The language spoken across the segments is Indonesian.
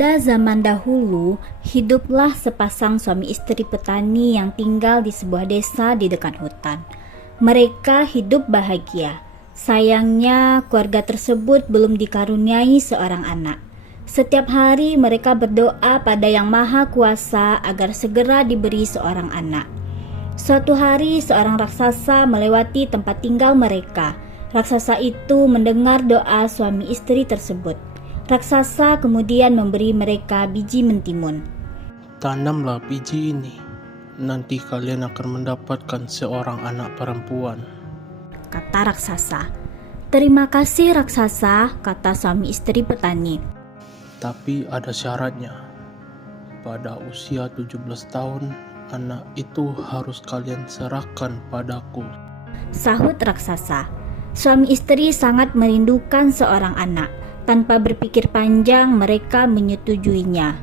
Pada zaman dahulu, hiduplah sepasang suami istri petani yang tinggal di sebuah desa di dekat hutan. Mereka hidup bahagia. Sayangnya, keluarga tersebut belum dikaruniai seorang anak. Setiap hari mereka berdoa pada Yang Maha Kuasa agar segera diberi seorang anak. Suatu hari, seorang raksasa melewati tempat tinggal mereka. Raksasa itu mendengar doa suami istri tersebut. Raksasa kemudian memberi mereka biji mentimun. Tanamlah biji ini, nanti kalian akan mendapatkan seorang anak perempuan, kata raksasa. Terima kasih raksasa, kata suami istri petani. tapi ada syaratnya. Pada usia 17 tahun, anak itu harus kalian serahkan padaku, Sahut raksasa. Suami istri sangat merindukan seorang anak. Tanpa berpikir panjang, mereka menyetujuinya.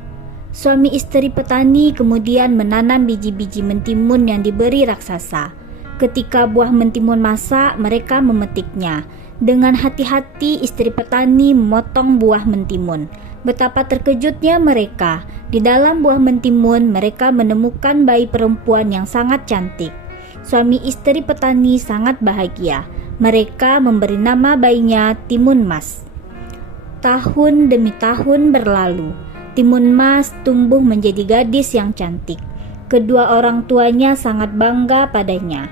Suami istri petani kemudian menanam biji-biji mentimun yang diberi raksasa. Ketika buah mentimun masak, mereka memetiknya. Dengan hati-hati, istri petani memotong buah mentimun. Betapa terkejutnya mereka. Di dalam buah mentimun, mereka menemukan bayi perempuan yang sangat cantik. Suami istri petani sangat bahagia. Mereka memberi nama bayinya Timun Mas. Tahun demi tahun berlalu. Timun Mas tumbuh menjadi gadis yang cantik. Kedua orang tuanya sangat bangga padanya.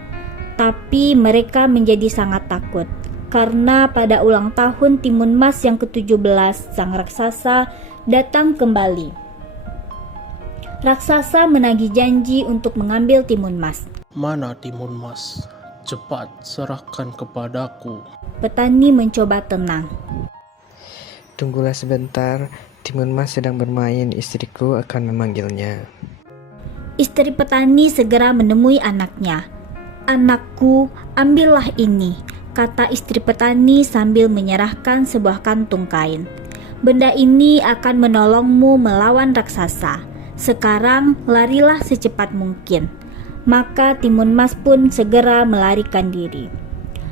Tapi mereka menjadi sangat takut. Karena pada ulang tahun Timun Mas yang ke-17, sang raksasa datang kembali. Raksasa menagih janji untuk mengambil Timun Mas. Mana Timun Mas? Cepat serahkan kepadaku. Petani mencoba tenang. Tunggulah sebentar, Timun Mas sedang bermain, istriku akan memanggilnya. Istri petani segera menemui anaknya. Anakku, ambillah ini, kata istri petani sambil menyerahkan sebuah kantung kain. Benda ini akan menolongmu melawan raksasa. Sekarang larilah secepat mungkin. Maka Timun Mas pun segera melarikan diri.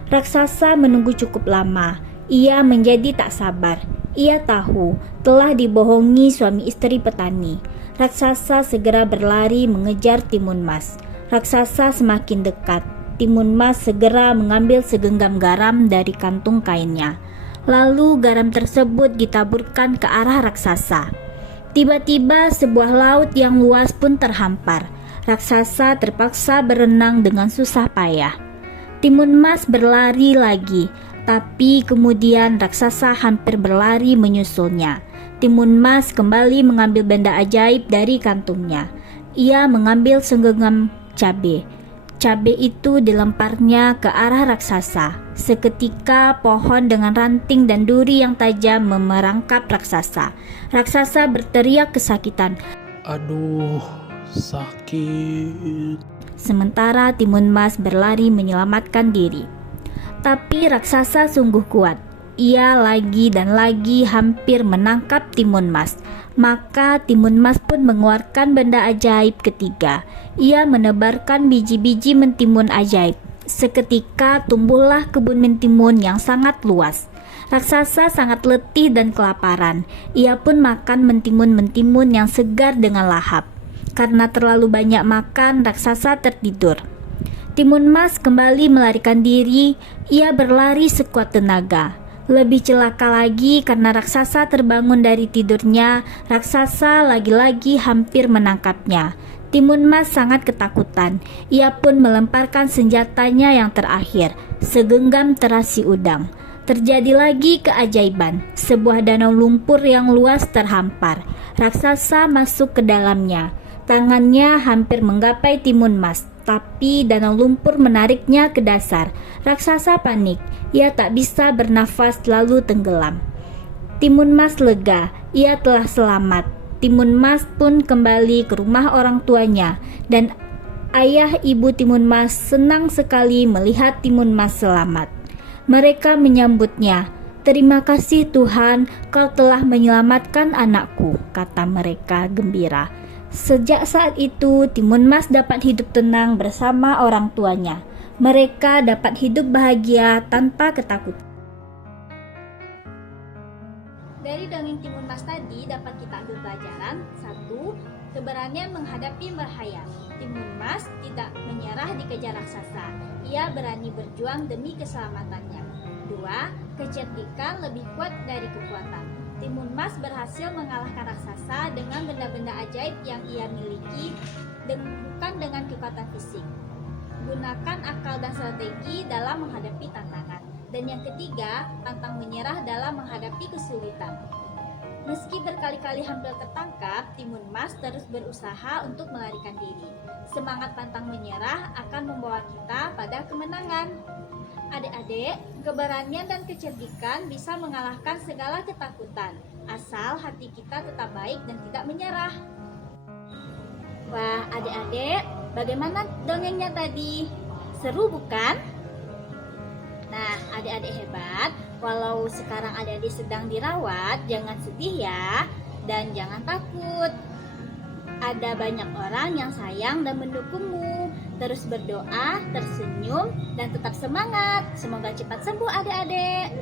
Raksasa menunggu cukup lama. Ia menjadi tak sabar. Ia tahu telah dibohongi suami istri petani. Raksasa segera berlari mengejar Timun Mas. Raksasa semakin dekat. Timun Mas segera mengambil segenggam garam dari kantung kainnya. Lalu garam tersebut ditaburkan ke arah raksasa. Tiba-tiba sebuah laut yang luas pun terhampar. Raksasa terpaksa berenang dengan susah payah. Timun Mas berlari lagi. Tapi kemudian raksasa hampir berlari menyusulnya. Timun Mas kembali mengambil benda ajaib dari kantungnya. Ia mengambil segenggam cabai. Cabai itu dilemparnya ke arah raksasa. Seketika pohon dengan ranting dan duri yang tajam memerangkap raksasa. Raksasa berteriak kesakitan. Aduh, sakit. Sementara Timun Mas berlari menyelamatkan diri. Tapi raksasa sungguh kuat. Ia lagi dan lagi hampir menangkap Timun Mas. Maka Timun Mas pun mengeluarkan benda ajaib ketiga. Ia menebarkan biji-biji mentimun ajaib. Seketika tumbuhlah kebun mentimun yang sangat luas. Raksasa sangat letih dan kelaparan. Ia pun makan mentimun-mentimun yang segar dengan lahap. Karena terlalu banyak makan, raksasa tertidur. Timun Mas kembali melarikan diri. Ia berlari sekuat tenaga. Lebih celaka lagi karena raksasa terbangun dari tidurnya. Raksasa lagi-lagi hampir menangkapnya. Timun Mas sangat ketakutan. Ia pun melemparkan senjatanya yang terakhir, segenggam terasi udang. Terjadi lagi keajaiban. Sebuah danau lumpur yang luas terhampar. Raksasa masuk ke dalamnya. Tangannya hampir menggapai Timun Mas. Tapi danau lumpur menariknya ke dasar. Raksasa panik. Ia tak bisa bernafas lalu tenggelam. Timun Mas lega. Ia telah selamat. Timun Mas pun kembali ke rumah orang tuanya. Dan ayah ibu Timun Mas senang sekali melihat Timun Mas selamat. Mereka menyambutnya. Terima kasih Tuhan, kau telah menyelamatkan anakku, kata mereka gembira. Sejak saat itu, Timun Mas dapat hidup tenang bersama orang tuanya. Mereka dapat hidup bahagia tanpa ketakutan. Dari dongeng Timun Mas tadi dapat kita ambil pelajaran Keberanian menghadapi bahaya. Timun Mas tidak menyerah dikejar raksasa. Ia berani berjuang demi keselamatannya. 2. Kecerdikan lebih kuat dari kekuatan. Timun Mas berhasil mengalahkan raksasa dengan benda-benda ajaib yang ia miliki, bukan dengan kekuatan fisik. Gunakan akal dan strategi dalam menghadapi tantangan. Dan yang ketiga, pantang menyerah dalam menghadapi kesulitan. Meski berkali-kali hampir tertangkap, Timun Mas terus berusaha untuk melarikan diri. Semangat pantang menyerah akan membawa kita pada kemenangan. Adik-adik, keberanian dan kecerdikan bisa mengalahkan segala ketakutan, asal hati kita tetap baik dan tidak menyerah. Wah, adik-adik, bagaimana dongengnya tadi? Seru bukan? Nah, adik-adik hebat, walau sekarang adik-adik sedang dirawat, jangan sedih ya, dan jangan takut. Ada banyak orang yang sayang dan mendukungmu. Terus berdoa, tersenyum, dan tetap semangat. Semoga cepat sembuh adik-adik.